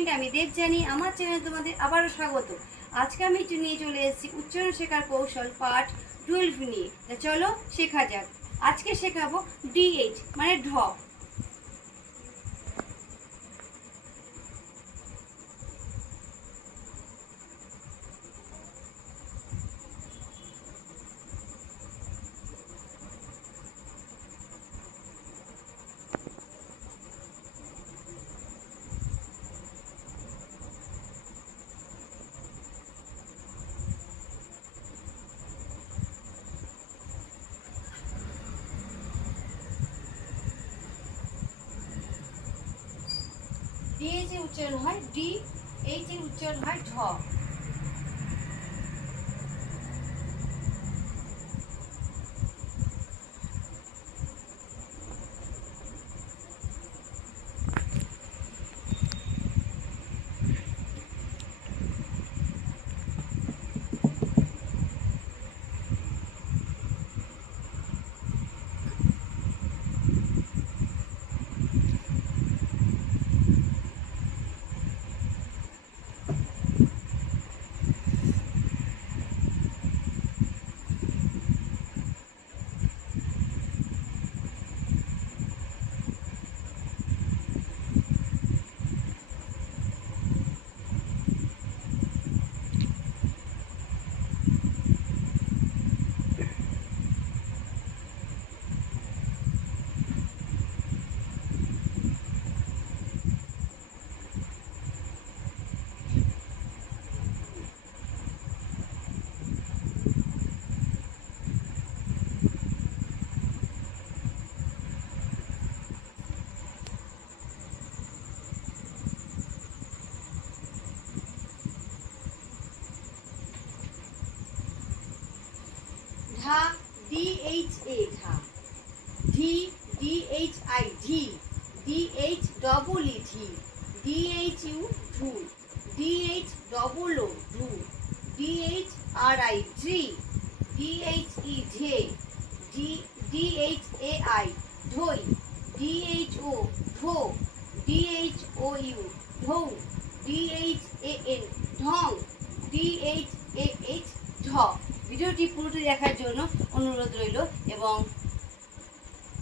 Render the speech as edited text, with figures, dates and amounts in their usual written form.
Friend, আমি দেবযানী। আমার চ্যানেলে তোমাদের আবারও স্বাগত। আজকে আমি নিয়ে চলে এসেছি উচ্চারণ শেখার কৌশল পার্ট 12 নিয়ে। চলো শেখা যাক। আজকে শেখাবো DH মানে ঢ। DH এর উচ্চারণ হয় ডি, এইচ এর উচ্চারণ হয় ঢ। ঢা, DHA ঢা। ঢি, DHI ঢি। DH ডবল ই ঢি। DHU ঢু। DHOO ঢু। DHRI ঢ্রি। DHE ঢে। DHAI ঢই। DHO ঢো। DHOU ঢৌ। DHAN ঢং। DHAH ঢ। ভিডিওটি পুরোটি দেখার জন্য অনুরোধ রইল এবং